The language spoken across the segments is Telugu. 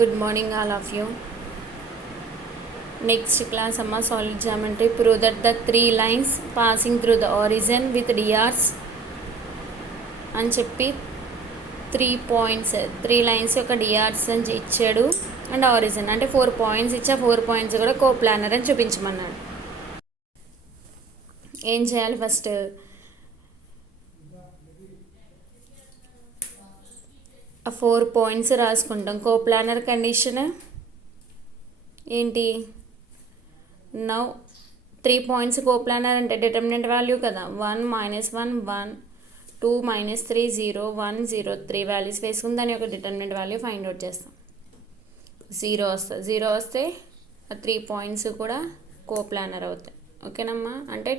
Good morning, all of you. Next class, Amma solid geometry. Prove that the three lines passing through the origin with DRs అని చెప్పి 3 points 3 lines యొక్క DRs అని ఇచ్చాడు. అండ్ ఆరిజిన్ అంటే 4 points ఇచ్చా, 4 points కూడా కోప్లానర్ అని చూపించమన్నాడు. ఏం చేయాలి? ఫస్ట్ ఆ 4 points రాసుకుంటాం. కోప్లానర్ కండిషన్ ఏంటి? నౌ 3 points కోప్లానర్ అంటే డిటర్మినెంట్ వాల్యూ కదా, 1 -1 1 2 -3 0 1 0 3 వాల్యూస్ వేసుకుని దాని యొక్క డిటర్మినెంట్ వాల్యూ ఫైండ్ అవుట్ చేస్తాం. 0 వస్తుంది. 0 వస్తే ఆ 3 points కూడా కోప్లానర్ అవుతాయి. ఓకేనమ్మా? అంటే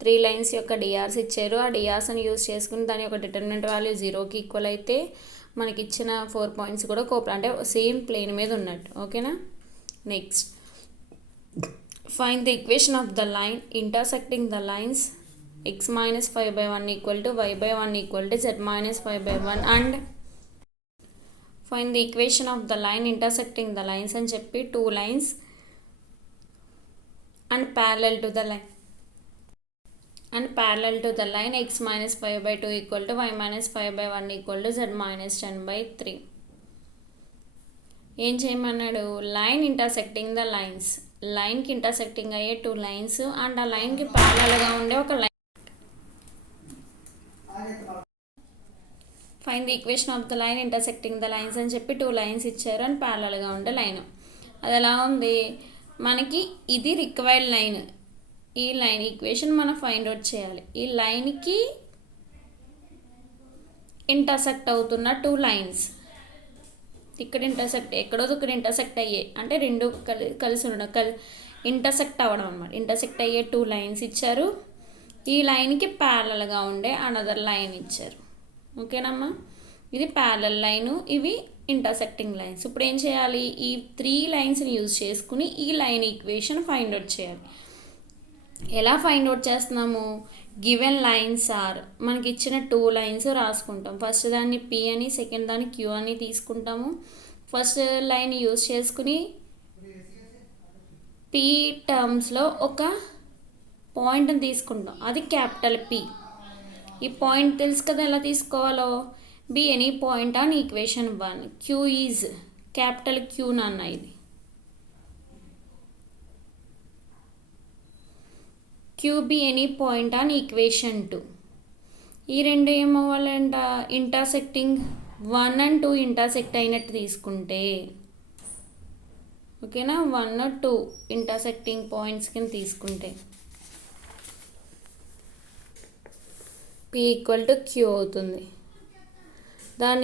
3 lines యొక్క డిఆర్స్ ఇచ్చారు. ఆ డిఆర్స్ని యూజ్ చేసుకుని దాని యొక్క డిటర్మినెంట్ వాల్యూ 0కి ఈక్వల్ అయితే మనకి ఇచ్చిన 4 points కూడా అంటే సేమ్ ప్లేన్ మీద ఉన్నట్టు. ఓకేనా? Next, find the equation of the line intersecting the lines x minus 5/1 equal to y/1 equal to z minus 5/1 and find the equation of the line intersecting the lines అని చెప్పి 2 lines and parallel to the line x minus 5/2 equal to y minus 5/1 equal to z minus 10/3. ఏం చేయమన్నాడు? లైన్ ఇంటర్సెక్టింగ్ ద లైన్స్, లైన్కి ఇంటర్సెక్టింగ్ అయ్యే 2 lines అండ్ ఆ లైన్కి ప్యారలల్గా ఉండే ఒక line. Find the equation of the line intersecting the lines అని చెప్పి 2 lines ఇచ్చారు అండ్ ప్యారలల్గా ఉండే లైన్. అది ఎలా ఉంది? మనకి ఇది రిక్వైర్డ్ లైన్. ఈ లైన్ ఈక్వేషన్ మనం ఫైండ్ అవుట్ చేయాలి. ఈ లైన్కి ఇంటర్సెక్ట్ అవుతున్న 2 lines ఇక్కడ ఇంటర్సెక్ట్, ఎక్కడో ఇక్కడ ఇంటర్సెక్ట్ అయ్యే అంటే రెండు కలిసి ఉండడం, ఇంటర్సెక్ట్ అవ్వడం అనమాట. ఇంటర్సెక్ట్ అయ్యే 2 lines ఇచ్చారు. ఈ లైన్కి ప్యారలల్గా ఉండే అనదర్ లైన్ ఇచ్చారు. ఓకేనమ్మా? ఇది ప్యారలల్ లైను, ఇవి ఇంటర్సెక్టింగ్ లైన్స్. ఇప్పుడు ఏం చేయాలి? ఈ 3 linesని యూజ్ చేసుకుని ఈ లైన్ ఈక్వేషన్ ఫైండ్ అవుట్ చేయాలి. ఎలా ఫైండ్ అవుట్ చేస్తున్నాము? గివెన్ లైన్స్ ఆర్, మనకి ఇచ్చిన 2 lines రాసుకుంటాం. ఫస్ట్ దాన్ని P అని, సెకండ్ దాన్ని Q అని తీసుకుంటాము. ఫస్ట్ లైన్ యూజ్ చేసుకుని P టర్మ్స్లో ఒక పాయింట్ని తీసుకుంటాం, అది క్యాపిటల్ P. ఈ పాయింట్ తెలుసు కదా ఎలా తీసుకోవాలో. Be any point on equation 1, Q is capital Q నాన్న, ఇది Q be any point on equation 2. ఈ రెండు ఏమవ్వాలంట? ఇంటర్సెక్టింగ్ 1 and 2 ఇంటర్సెక్ట్ అయినట్టు తీసుకుంటే, ఓకేనా? 1 or 2 ఇంటర్సెక్టింగ్ పాయింట్స్ కింద తీసుకుంటే P ఈక్వల్ టు క్యూ అవుతుంది. దాని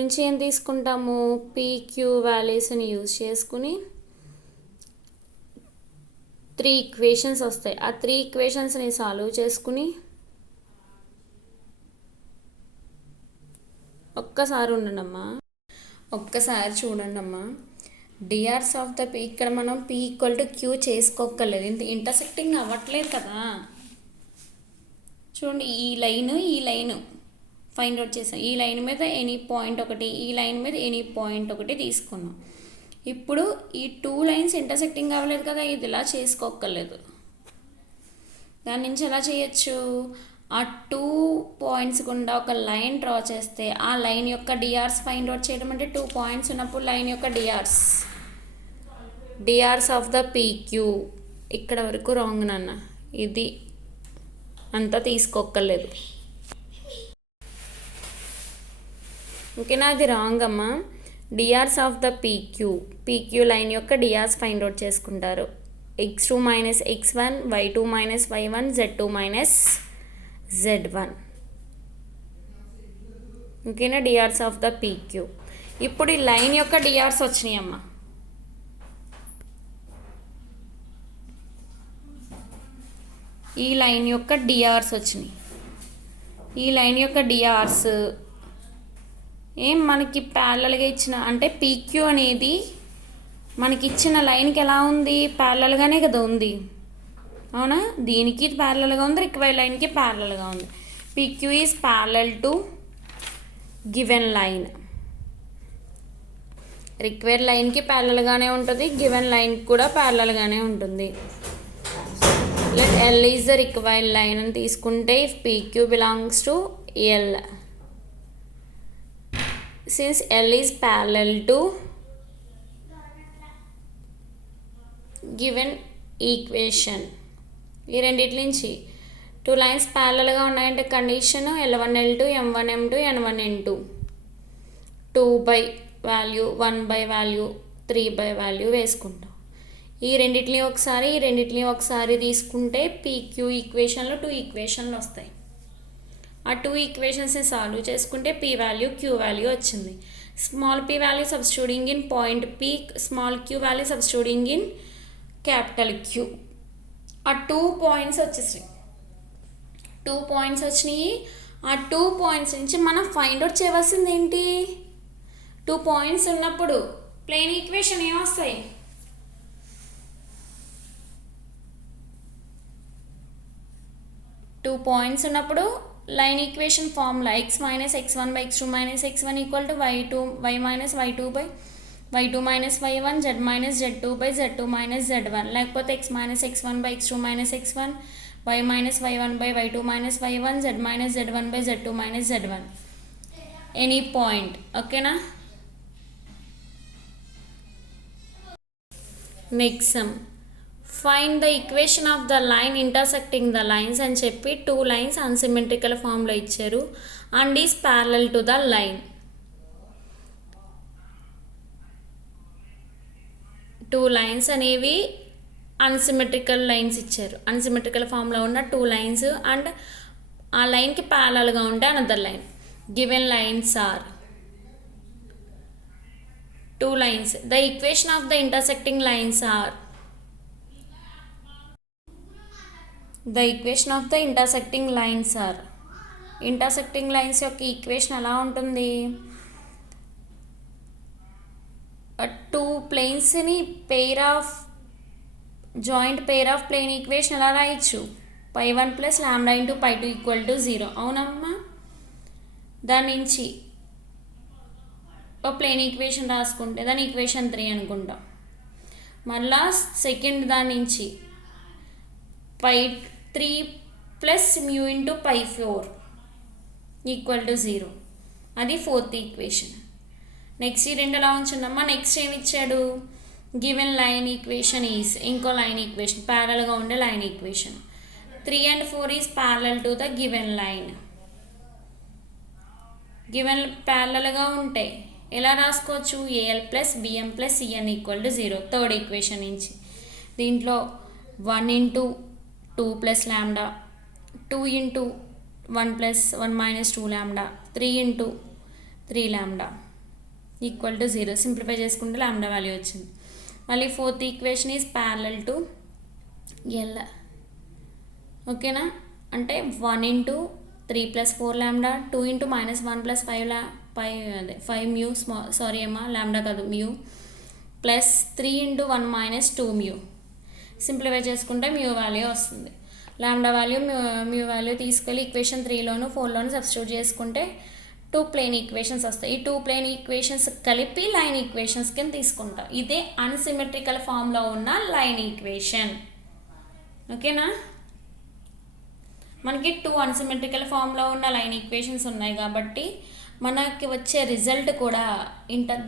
నుంచి ఏం తీసుకుంటాము? PQ వాల్యూస్ని యూజ్ చేసుకుని 3 ఈక్వేషన్స్ వస్తాయి. ఆ 3 ఈక్వేషన్స్ని సాల్వ్ చేసుకుని ఒక్కసారి చూడండి అమ్మా. డిఆర్స్ ఆఫ్ ద P, ఇక్కడ మనం P ఈక్వల్ టు క్యూ చేసుకోక్కర్లేదు, ఇంత ఇంటర్సెక్టింగ్ అవ్వట్లేదు కదా. చూడండి, ఈ లైన్ ఫైండ్ అవుట్ చేసాం. ఈ లైన్ మీద ఎనీ పాయింట్ ఒకటి, ఈ లైన్ మీద ఎనీ పాయింట్ ఒకటి తీసుకున్నాం. ఇప్పుడు ఈ 2 lines ఇంటర్సెక్టింగ్ అవ్వలేదు కదా, ఇది ఇలా చేసుకోక్కర్లేదు. దాని నుంచి ఎలా చేయొచ్చు? ఆ 2 points గుండా ఒక లైన్ డ్రా చేస్తే ఆ లైన్ యొక్క డిఆర్స్ ఫైండ్ అవుట్ చేయడం అంటే 2 points ఉన్నప్పుడు లైన్ యొక్క డిఆర్స్ ఆఫ్ ద PQ. ఇక్కడ వరకు రాంగ్ నాన్న, ఇది అంతా తీసుకోక్కర్లేదు. ఓకేనా? అది రాంగ్ అమ్మా. DRs of the PQ line యొక్క డిఆర్స్ ఫైండ్ అవుట్ చేసుకుంటారు. x2 minus x1, y2 minus y1, z2 minus z1. ఓకేనా? DRs of the PQ. ఇప్పుడు ఈ లైన్ యొక్క డిఆర్స్ వచ్చినాయి అమ్మ. ఈ లైన్ యొక్క డిఆర్స్ వచ్చినాయి. ఈ లైన్ యొక్క డిఆర్స్ ఏం మనకి ప్యారలల్గా ఇచ్చిన, అంటే PQ అనేది మనకి ఇచ్చిన లైన్కి ఎలా ఉంది? ప్యారలల్గానే కదా ఉంది, అవునా? దీనికి ప్యారలల్గా ఉంది, రిక్వైర్డ్ లైన్కి ప్యారలల్గా ఉంది. PQ is parallel to given line. Required లైన్కి ప్యారలల్గానే ఉంటుంది, గివెన్ లైన్ కూడా ప్యారలల్గానే ఉంటుంది. Let L is the required line అని తీసుకుంటే if PQ belongs to L, since L is parallel to given equation, ఈ రెండిటి నుంచి 2 లైన్స్ ప్యారలల్గా ఉన్నాయంటే condition L1 L2 M1 M2 N1 N2, 2 by value 1 by value 3 by value వేసుకుంటాం. ఈ రెండిటిని ఒకసారి తీసుకుంటే PQ ఈక్వేషన్లో 2 ఈక్వేషన్లు వస్తాయి. ఆ 2 ఈక్వేషన్స్ని సాల్వ్ చేసుకుంటే P వాల్యూ Q వాల్యూ వచ్చింది. Small p value substituting in point P, small q value substituting in capital Q. ఆ 2 పాయింట్స్ వచ్చేసాయి. 2 పాయింట్స్ వచ్చినాయి. ఆ 2 పాయింట్స్ నుంచి మనం ఫైండ్ అవుట్ చేయవలసింది ఏంటి? 2 పాయింట్స్ ఉన్నప్పుడు ప్లేన్ ఈక్వేషన్ ఏమొస్తాయి? 2 పాయింట్స్ ఉన్నప్పుడు line equation formula x minus x1 by x2 minus x1 equal to y minus y2 by y2 minus y1 z minus z2 by z2 minus z1, లేకపోతే x minus x1 by x2 minus x1, y minus y1 by y2 minus y1, z minus z1 by z2 minus z1, any point. ఓకేనా? Next sum, find the equation of the line intersecting the lines అని చెప్పి 2 లైన్స్ అన్సిమెట్రికల్ ఫామ్లో ఇచ్చారు and is parallel to the line. 2 lines అనేవి అన్సిమెట్రికల్ లైన్స్ ఇచ్చారు. అన్సిమెట్రికల్ ఫామ్లో ఉన్న 2 లైన్స్ అండ్ ఆ లైన్కి ప్యారలల్గా ఉంటే another line. Given lines are 2 lines. The equation of the intersecting lines are, the equation of the intersecting lines are, intersecting lines యొక్క ఈక్వేషన్ ఎలా ఉంటుంది? 2 ప్లేన్స్ని joint pair of plane equation ఎలా రాయొచ్చు? π1 plus lambda into π2 equal to 0. అవునమ్మా? దాని నుంచి ప్లేన్ ఈక్వేషన్ రాసుకుంటే దాని ఈక్వేషన్ 3 అనుకుంటాం. మళ్ళా సెకండ్ దాని నుంచి π3 plus mu into π4 equal to 0, అది 4th ఈక్వేషన్. నెక్స్ట్ ఈ 2 ఎలా ఉంచున్నామా? నెక్స్ట్ ఏమి ఇచ్చాడు? గివెన్ లైన్ ఈక్వేషన్ ఈజ్, ఇంకో లైన్ ఈక్వేషన్ ప్యారల్గా ఉండే line equation. 3 and 4 is parallel to the given line. Given ప్యారలల్గా ఉంటే ఎలా రాసుకోవచ్చు? AL plus BM plus CN equal to 0, third equation నుంచి. దీంట్లో 1 into 2 plus lambda, 2 into 1 plus 1 minus 2 ల్యాండా, 3 into 3 lambda equal to 0. Simplify చేసుకుంటే ల్యాండా వాల్యూ వచ్చింది. మళ్ళీ 4th equation is parallel to L. ఓకేనా? అంటే 1 ఇంటూ 3 ప్లస్ 4 ల్యాండా, 2 into minus 1 plus 5 mu, sorry అమ్మా ల్యాండా కాదు mu, plus 3 into 1 minus 2 mu. Simplify చేసుకుంటే మ్యూ వాల్యూ వస్తుంది. ల్యాండా వాల్యూ మ్యూ వాల్యూ తీసుకెళ్ళి ఈక్వేషన్ 3లోను 4లోను సబ్స్టిట్యూట్ చేసుకుంటే 2 ప్లేన్ ఈక్వేషన్స్ వస్తాయి. ఈ 2 ప్లేన్ ఈక్వేషన్స్ కలిపి లైన్ ఈక్వేషన్స్ కింద తీసుకుంటాం. ఇదే అన్సిమెట్రికల్ ఫామ్లో ఉన్న లైన్ ఈక్వేషన్. ఓకేనా? మనకి 2 అన్సిమెట్రికల్ ఫామ్లో ఉన్న లైన్ ఈక్వేషన్స్ ఉన్నాయి కాబట్టి మనకి వచ్చే రిజల్ట్ కూడా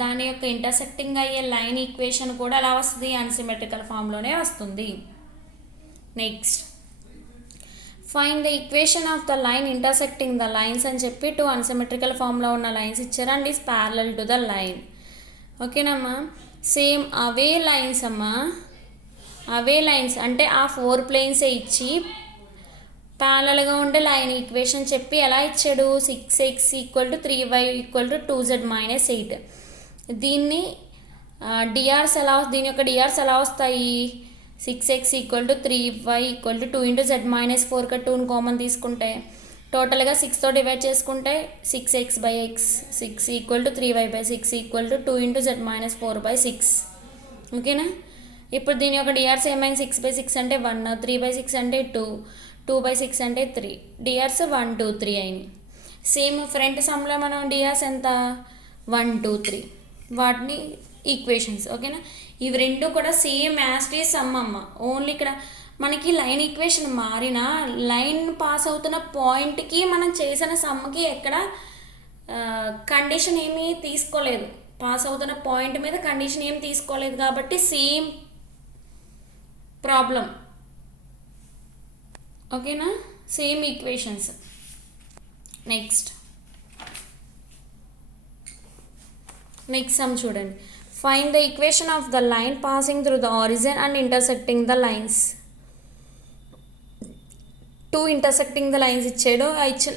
దాని యొక్క ఇంటర్సెక్టింగ్ అయ్యే లైన్ ఈక్వేషన్ కూడా ఎలా వస్తుంది? అన్సిమెట్రికల్ ఫామ్లోనే వస్తుంది. Next, find the equation of the line intersecting the lines అని చెప్పి 2 అన్సిమెట్రికల్ ఫామ్లో ఉన్న లైన్స్ ఇచ్చారు and is parallel to the line. ఓకేనమ్మా? సేమ్ అవే లైన్స్ అమ్మా, అవే లైన్స్ అంటే ఆ 4 ప్లేన్సే ఇచ్చి ప్యారలల్గా ఉండే లైన్ ఈక్వేషన్ చెప్పి ఎలా ఇచ్చాడు? 6x equal to 3y equal to 2z minus 8. దీన్ని దీని యొక్క డిఆర్స్ ఎలా వస్తాయి? 6x equal to 3y equal to 2 into z minus 4 కా 2 కామన్ తీసుకుంటే టోటల్గా 6తో డివైడ్ చేసుకుంటే 6x by x, 6 equal to 3y by 6 equal to 2 into z minus 4 by 6. ఓకేనా? ఇప్పుడు దీని యొక్క డిఆర్స్ ఏమైంది? 6 బై 6 అంటే 1, 3 బై 6 అంటే 2, 2/6 అంటే 3, డిఆర్స్ 1 2 3 అయినాయి. సేమ్ ఫ్రంట్ సమ్లో మనం డిఆర్స్ ఎంత 1 2 3 వాటిని ఈక్వేషన్స్. ఓకేనా, ఇవి రెండు కూడా same as it is some అమ్మ. ఓన్లీ ఇక్కడ మనకి లైన్ ఈక్వేషన్ మారిన లైన్ పాస్ అవుతున్న పాయింట్కి మనం చేసిన సమ్కి ఎక్కడ కండిషన్ ఏమీ తీసుకోలేదు, పాస్ అవుతున్న పాయింట్ మీద కండిషన్ ఏం తీసుకోలేదు కాబట్టి సేమ్ ప్రాబ్లం. ఓకేనా, సేమ్ ఈక్వేషన్స్. నెక్స్ట్ సమ్ చూడండి. Find the equation of the line passing through the origin and intersecting the lines. 2 intersecting the lines ఇచ్చాడు. ఇచ్చిన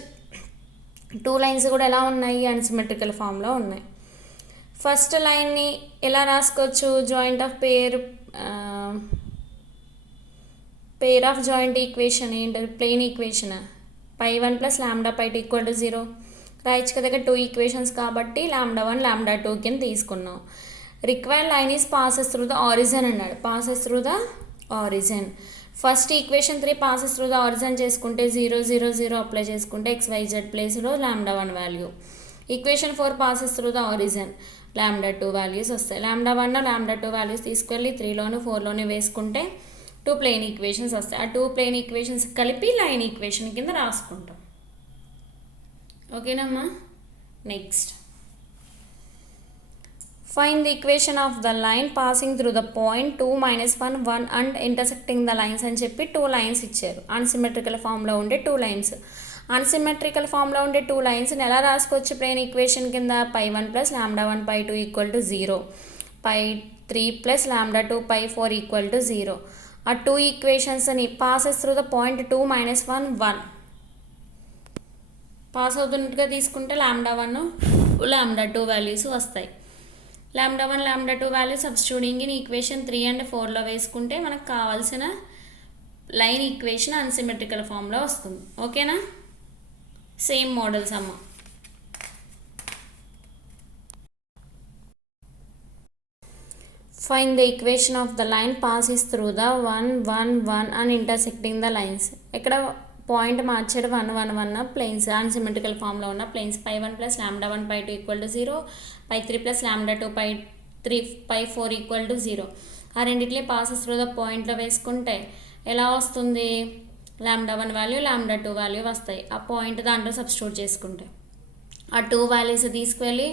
2 లైన్స్ కూడా ఎలా ఉన్నాయి, అన్సిమెట్రికల్ ఫామ్లో ఉన్నాయి. ఫస్ట్ లైన్ని ఎలా రాసుకోవచ్చు, joint of pair of joint equation ఏంటి, ప్లేన్ ఈక్వేషన్ π1 + λ/2 = 0 రాయొచ్చు కదా. 2 ఈక్వేషన్స్ కాబట్టి λ1 λ2 కింద తీసుకున్నాం. Required line is passes through the origin అన్నాడు, passes through the origin. First equation 3 passes through the origin చేసుకుంటే 0 0 0 అప్లై చేసుకుంటే XYZ ప్లేస్లో λ1 value. Equation 4 passes through the origin, λ2 values వస్తాయి. λ1 λ2 వాల్యూస్ తీసుకెళ్ళి 3లోను 4లోను వేసుకుంటే 2 ప్లేన్ ఈక్వేషన్స్ వస్తాయి. ఆ 2 ప్లేన్ ఈక్వేషన్స్ కలిపి లైన్ ఈక్వేషన్ కింద రాసుకుంటాం. ఓకేనమ్మా. Next find the equation of the line passing through the point 2 - 1 1 and intersecting the lines అని చెప్పి 2 లైన్స్ ఇచ్చారు. అన్సిమెట్రికల్ ఫామ్లో ఉండే 2 లైన్స్. అన్సిమెట్రికల్ ఫామ్లో ఉండే 2 లైన్స్ని ఎలా రాసుకోవచ్చు ప్లేన్ ఈక్వేషన్ కింద, π1 + λ1/2 = 0, π3 + λ2/4 = 0. ఆ 2 ఈక్వేషన్స్ని passes through the point 2 - 1 1 pass అవుతున్నట్టుగా తీసుకుంటే λ1 λ2 వాల్యూస్ వస్తాయి. λ1 λ2 value substituting in equation 3 and 4లో వేసుకుంటే మనకు కావాల్సిన లైన్ ఈక్వేషన్ అన్సిమెట్రికల్ ఫామ్లో వస్తుంది. ఓకేనా, సేమ్ మోడల్స్ అమ్మ. Find the equation of the line passes through the 1 1 1 and intersecting the lines. ఇక్కడ పాయింట్ మార్చాడు 1 1 1 ప్లేన్స్, అన్సిమెట్రికల్ ఫామ్లో ఉన్న ప్లేన్స్. π1 + λ1/2 = 0, π3 + λ2/4 = 0. ఆ రెండిట్లే పాసెస్ త్రూ ద పాయింట్లో వేసుకుంటే ఎలా వస్తుంది, λ1 వాల్యూ λ2 వాల్యూ వస్తాయి. ఆ పాయింట్ దాంట్లో సబ్స్టిట్యూట్ చేసుకుంటే ఆ 2 వాల్యూస్ తీసుకువెళ్ళి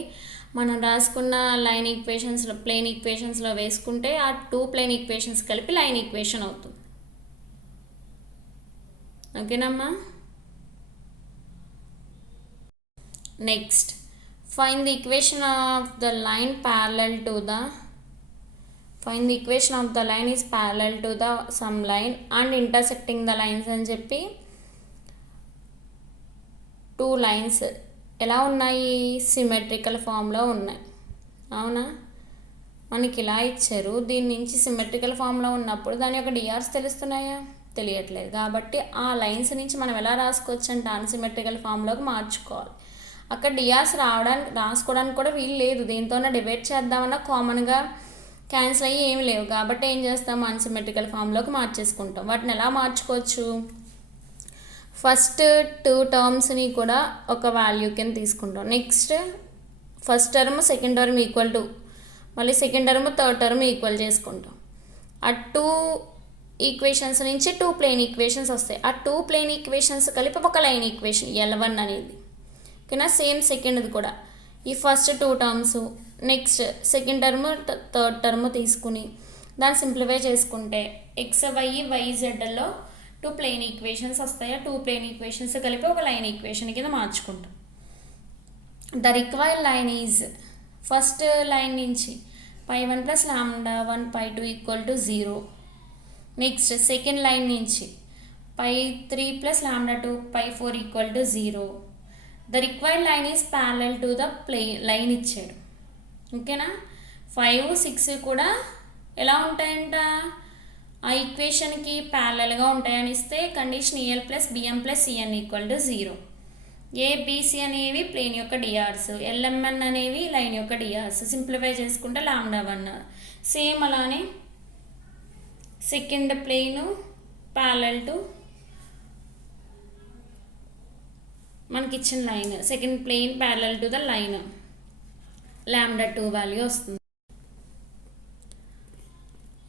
మనం రాసుకున్న లైన్ ఈక్వేషన్స్లో ప్లేన్ ఈక్వేషన్స్లో వేసుకుంటే ఆ 2 ప్లేన్ ఈక్వేషన్స్ కలిపి లైన్ ఈక్వేషన్ అవుతుంది. ఓకేనమ్మా. Next find the equation of the line parallel to the find the equation of the line is parallel to the sum line and intersecting the lines అని చెప్పి 2 లైన్స్ ఎలా ఉన్నాయి, సిమెట్రికల్ ఫామ్లో ఉన్నాయి. అవునా, మనకి ఇలా ఇచ్చారు. దీని నుంచి సిమెట్రికల్ ఫామ్లో ఉన్నప్పుడు దాని యొక్క డిఆర్స్ తెలుస్తున్నాయా, తెలియట్లేదు. కాబట్టి ఆ లైన్స్ నుంచి మనం ఎలా రాసుకోవచ్చు అంటే అన్సిమెట్రికల్ ఫామ్లోకి మార్చుకోవాలి. అక్కడ డిఆర్స్ రాసుకోవడానికి కూడా వీలు లేదు. దీంతోనే డివైడ్ చేద్దామన్నా కామన్గా క్యాన్సిల్ అయ్యి ఏమి లేవు. కాబట్టి ఏం చేస్తాము, అన్సిమెట్రికల్ ఫామ్లోకి మార్చేసుకుంటాం. వాటిని ఎలా మార్చుకోవచ్చు, ఫస్ట్ 2 టర్మ్స్ని కూడా ఒక వాల్యూ కింద తీసుకుంటాం. Next first term second term equal to, మళ్ళీ second term third term equal చేసుకుంటాం. ఆ 2 ఈక్వేషన్స్ నుంచి 2 ప్లేన్ ఈక్వేషన్స్ వస్తాయి. ఆ 2 ప్లేన్ ఈక్వేషన్స్ కలిపి ఒక లైన్ ఈక్వేషన్ L1 అనేది. ఓకేనా, సేమ్ సెకండ్ది కూడా ఈ first 2 terms, next second term third term తీసుకుని దాన్ని సింప్లిఫై చేసుకుంటే XYYZలో 2 ప్లేన్ ఈక్వేషన్స్ వస్తాయి. ఆ 2 ప్లేన్ ఈక్వేషన్స్ కలిపి ఒక లైన్ ఈక్వేషన్ కింద మార్చుకుంటాం. The required line is, first line నుంచి π1 + λ1/2 = 0. నెక్స్ట్ సెకండ్ లైన్ నుంచి π3 + λ2/4 = 0. The required line is parallel to the line ఇచ్చాడు. ఓకేనా, 5 6 కూడా ఎలా ఉంటాయంట, ఆ ఈక్వేషన్కి ప్యారలల్గా ఉంటాయని ఇస్తే condition EL + BM + CN = 0. ABC అనేవి ప్లేన్ యొక్క డిఆర్స్, LMN అనేవి లైన్ యొక్క డిఆర్స్. సింప్లిఫై చేసుకుంటే λ1. సేమ్ అలానే సెకండ్ ప్లేను ప్యారలల్ టు మనకి ఇచ్చిన line second plane parallel to the line λ2 value వస్తుంది.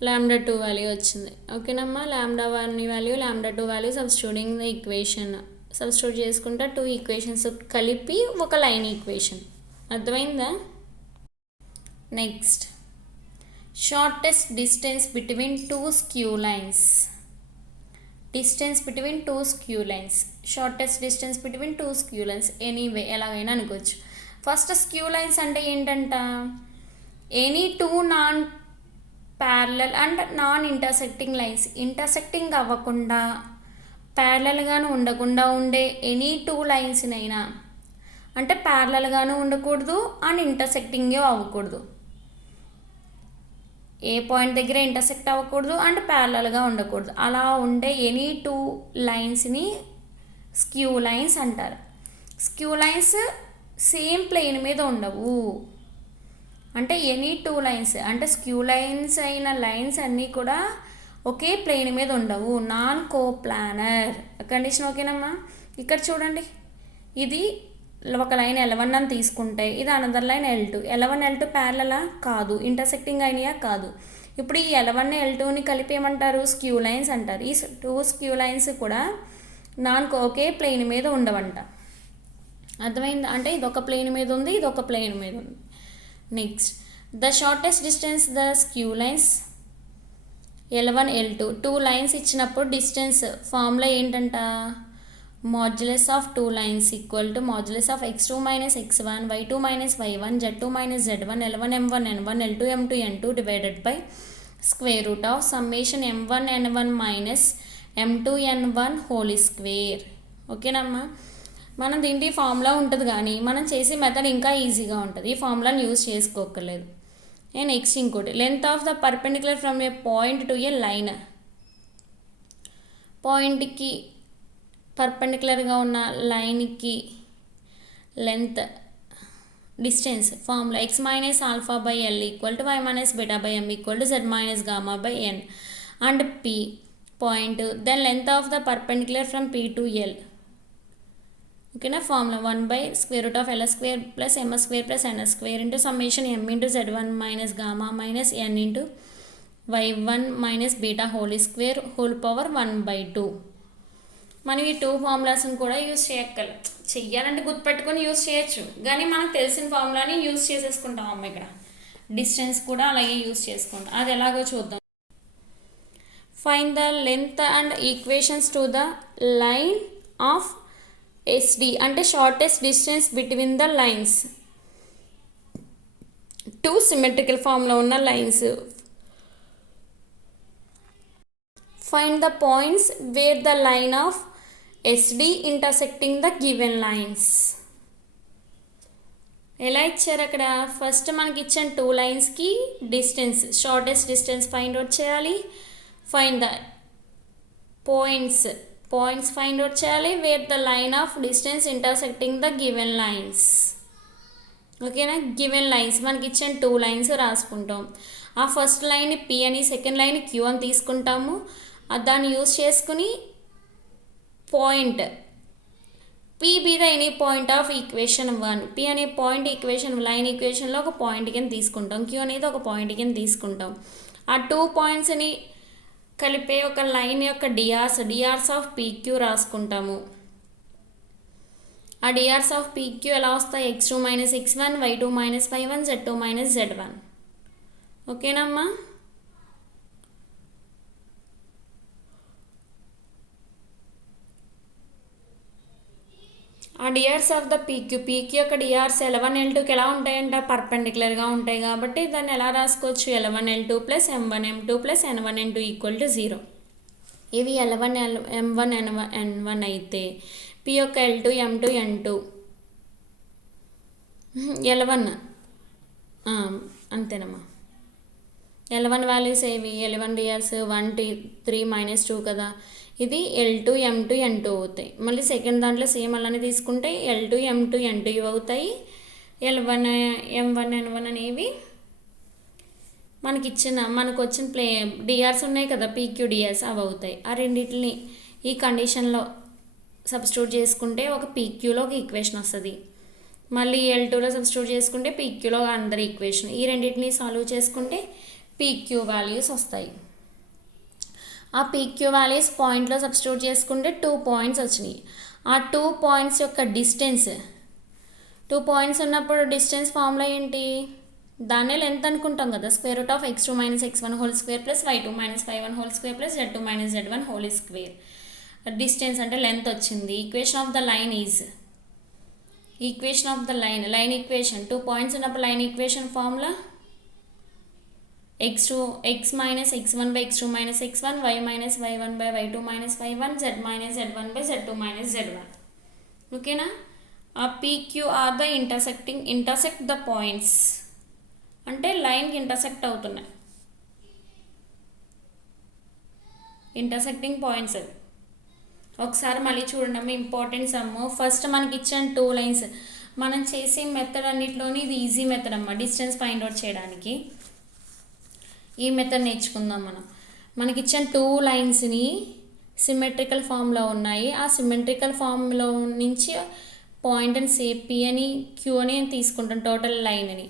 λ2 వాల్యూ వచ్చింది. ఓకేనమ్మా, λ1 value λ2 value substituting the equation, substitute చేసుకుంటా 2 ఈక్వేషన్స్ కలిపి ఒక లైన్ ఈక్వేషన్. అర్థమైందా? Next, shortest distance between two skew lines. Distance between two skew lines, shortest distance between two skew lines, anyway ఎలాగైనా అనుకోవచ్చు. ఫస్ట్ స్క్యూ లైన్స్ అంటే ఏంటంట, any two non parallel and non intersecting lines, intersecting అవ్వకుండా ప్యారలల్గాను ఉండకుండా ఉండే ఎనీ టూ లైన్స్నైనా, అంటే ప్యారలల్గాను ఉండకూడదు అండ్ ఇంటర్సెక్టింగే అవ్వకూడదు, ఏ పాయింట్ దగ్గర ఇంటర్సెక్ట్ అవ్వకూడదు అండ్ ప్యారలల్గా ఉండకూడదు, అలా ఉండే ఎనీ టూ లైన్స్ని స్క్యూ లైన్స్ అంటారు. స్క్యూ లైన్స్ సేమ్ ప్లేన్ మీద ఉండవు, అంటే ఎనీ టూ లైన్స్ అంటే స్క్యూ లైన్స్ అయిన లైన్స్ అన్నీ కూడా ఒకే ప్లేన్ మీద ఉండవు, నాన్ కోప్లానర్ కండిషన్. ఓకేనమ్మా, ఇక్కడ చూడండి, ఇది ఒక లైన్ L1 అని తీసుకుంటే ఇది another line L2. L1 L2 ప్యారలలా కాదు, ఇంటర్సెక్టింగ్ అయినయా కాదు. ఇప్పుడు ఈ L1 L2ని కలిపి ఏమంటారు, స్క్యూ లైన్స్ అంటారు. ఈ టూ స్క్యూ లైన్స్ కూడా ఒకే ప్లేన్ మీద ఉండవంట. అర్థమైందా? అంటే ఇది ఒక ప్లేన్ మీద ఉంది, ఇది ఒక ప్లేన్ మీద ఉంది. Next, the shortest distance the skew lines L1 L2 two lines ఇచ్చినప్పుడు డిస్టెన్స్ ఫార్ములా ఏంటంట, modulus of two lines equal to modulus of x2 minus x1 y2 minus y1 z2 minus z1 L1 m1 n1 L2 m2 n2 divided by square root of summation m1 n1 minus m2 n1 whole square. ఓకేనమ్మా, మనం దీంట్లో ఫార్ములా ఉంటుంది కానీ మనం చేసే మెథడ్ ఇంకా ఈజీగా ఉంటుంది, ఈ ఫార్ములాని యూజ్ చేసుకోకర్లేదు. నెక్స్ట్ ఇంకోటి, length of the perpendicular from a point to a line. పాయింట్కి పర్పెండిక్యులర్గా ఉన్న లైన్కి length distance formula x minus alpha by L equal to y minus beta by m equal to z minus gamma by n and p point, then length of the perpendicular from p to l. ఓకేనా, formula 1 by square root of l square plus m square plus n square into summation m into z1 minus gamma minus n into y1 minus beta whole square whole power 1/2. మనం ఈ టూ ఫార్ములాస్ని కూడా యూజ్ చెయ్యాలంటే గుర్తుపెట్టుకొని యూజ్ చేయొచ్చు, కానీ మనకు తెలిసిన ఫార్ములాని యూజ్ చేసేసుకుంటాం అమ్మ. ఇక్కడ డిస్టెన్స్ కూడా అలాగే యూజ్ చేసుకుంటాం, అది ఎలాగో చూద్దాం. Find the length and equations to the line of SD అంటే shortest distance between the lines, two symmetrical ఫామ్లో ఉన్న lines. Find the points where the line of SD intersecting the given lines. ఎలా ఇచ్చారు అక్కడ, ఫస్ట్ మనకి ఇచ్చిన టూ లైన్స్కి distance shortest distance find out చేయాలి. Find the points find out చేయాలి where the line of distance intersecting the given lines. ఓకేనా, గివెన్ లైన్స్ మనకి ఇచ్చిన టూ లైన్స్ రాసుకుంటాం. ఆ ఫస్ట్ లైన్ P అని సెకండ్ లైన్ Q అని తీసుకుంటాము. దాన్ని యూజ్ చేసుకుని point P be the any point of equation 1. P అనే పాయింట్ లైన్ ఈక్వేషన్లో ఒక పాయింట్ కింద తీసుకుంటాం, Q అనేది ఒక పాయింట్ కింద తీసుకుంటాం. ఆ టూ పాయింట్స్ని కలిపే ఒక లైన్ యొక్క డిఆర్స్ ఆఫ్ PQ రాసుకుంటాము. ఆ డిఆర్స్ ఆఫ్ PQ ఎలా వస్తాయి, x2 minus x1 y2 minus y1 z2 minus z1. ఓకేనమ్మా, ఆ డిఆర్స్ ఆఫ్ ద PQ యొక్క డిఆర్స్ L1 L2కి ఎలా ఉంటాయంట, పర్పెండిక్యులర్గా ఉంటాయి కాబట్టి దాన్ని ఎలా రాసుకోవచ్చు, L1 L2 plus M1 M2 plus N1 N2 equal to 0. ఇవి L1 M1 N1 అయితే P యొక్క L2 M2 N2 L1 అంతేనమ్మా. L1 వాల్యూస్ ఏవి, L1 డిఆర్స్ 1 3 మైనస్ 2 కదా, ఇది L2 M2 N2 అవుతాయి. మళ్ళీ సెకండ్ దాంట్లో సేమ్ అలానే తీసుకుంటే L2 M2 N2 ఇవి అవుతాయి. L1 M1 N1 అనేవి మనకు వచ్చిన డిఆర్స్ ఉన్నాయి కదా, PQ డిఆర్స్ అవి అవుతాయి. ఆ రెండింటిని ఈ కండిషన్లో సబ్స్టిట్యూట్ చేసుకుంటే ఒక పీక్యూలో ఒక ఈక్వేషన్ వస్తుంది. మళ్ళీ L2లో సబ్స్టిట్యూట్ చేసుకుంటే పీక్యూలో అందరి ఈక్వేషన్. ఈ రెండింటిని సాల్వ్ చేసుకుంటే పీక్యూ వాల్యూస్ వస్తాయి. ఆ పీక్యూ వాల్యూస్ పాయింట్లో సబ్స్టిట్యూట్ చేసుకుంటే 2 పాయింట్స్ వచ్చినాయి. ఆ 2 పాయింట్స్ యొక్క డిస్టెన్స్, 2 పాయింట్స్ ఉన్నప్పుడు డిస్టెన్స్ ఫార్ములా ఏంటి? దాన్నే లెంత్ అనుకుంటాం కదా. Square root of x2 minus x1 whole square plus y2 minus y1 whole square plus z2 minus z1 whole square. Distance అంటే లెంత్ వచ్చింది. Equation of the line is, equation of the line, line equation 2 points ఉన్నప్పుడు line equation formula x minus x1 by x2 minus x1, y minus y1 by y2 minus y1, z minus z1 by z2 minus z1. ఓకేనా? ఆ PQR the intersect the points అంటే లైన్కి ఇంటర్సెక్ట్ అవుతున్నాయి, ఇంటర్సెక్టింగ్ పాయింట్స్ అవి. ఒకసారి మళ్ళీ చూడండి ఇంపార్టెంట్ సమ్. ఫస్ట్ మనకి ఇచ్చిన 2 లైన్స్. మనం చేసే మెథడ్ అన్నిటిలోని ఇది ఈజీ మెథడ్ అమ్మ డిస్టెన్స్ ఫైండ్ అవుట్ చేయడానికి. ఈ మెథడ్ నేర్చుకుందాం మనం. మనకి ఇచ్చిన 2 లైన్స్ని సిమెట్రికల్ ఫామ్లో ఉన్నాయి. ఆ సిమెట్రికల్ ఫామ్లో నుంచి పాయింట్ అని సే పి అని క్యూ అని తీసుకుంటాం టోటల్ లైన్ని.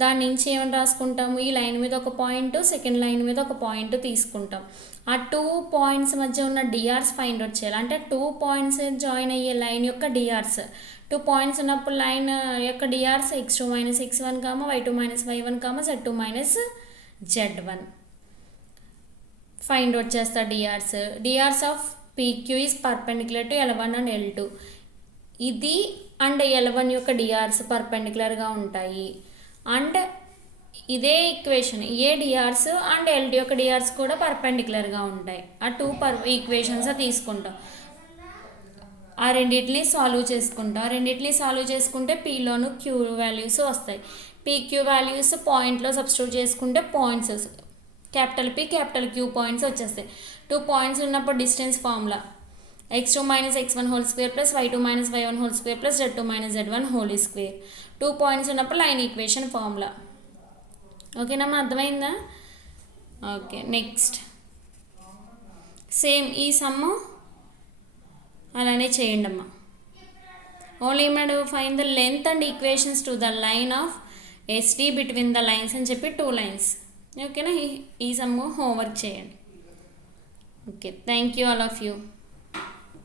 దాని నుంచి ఏమని రాసుకుంటాము? ఈ లైన్ మీద ఒక పాయింట్, సెకండ్ లైన్ మీద ఒక పాయింట్ తీసుకుంటాం. ఆ 2 పాయింట్స్ మధ్య ఉన్న డిఆర్స్ ఫైండ్ అవుట్ చేయాలి. అంటే 2 పాయింట్స్ జాయిన్ అయ్యే లైన్ యొక్క డిఆర్స్. 2 పాయింట్స్ ఉన్నప్పుడు లైన్ యొక్క DRs x2 minus x1 y2 minus y1 z2 minus z1 find out చేస్తా DRs. DRs of PQ is perpendicular to L1 and L2. ఇది అండ్ L1 యొక్క డిఆర్స్ పర్పెండిక్యులర్గా ఉంటాయి. అండ్ ఇదే equation A DRs and L2 యొక్క డిఆర్స్ కూడా పర్పెండిక్యులర్గా ఉంటాయి. ఆ 2 ఈక్వేషన్స్ తీసుకుంటాం. ఆ రెండింటిని సాల్వ్ చేసుకుంటాం. రెండింటిని సాల్వ్ చేసుకుంటే పీలోను క్యూ వాల్యూస్ వస్తాయి. PQ వాల్యూస్ పాయింట్లో సబ్స్టిట్యూట్ చేసుకుంటే points capital P capital Q points వచ్చేస్తాయి. 2 పాయింట్స్ ఉన్నప్పుడు distance formula x2 minus x1 whole square plus y2 minus y1 whole square plus z2 minus z1 whole square. 2 points ఉన్నప్పుడు లైన్ ఈక్వేషన్ ఫార్ములా. ఓకేనమ్మా, అర్థమైందా? ఓకే, నెక్స్ట్ సేమ్ ఈ సమ్ము అలానే చేయండి అమ్మా. ఓన్లీ మనం find the length and equations to the line of SD between the lines అని చెప్పి 2 లైన్స్. ఓకేనా? ఈ సమ్ము హోంవర్క్ చేయండి. Okay, thank you all of you.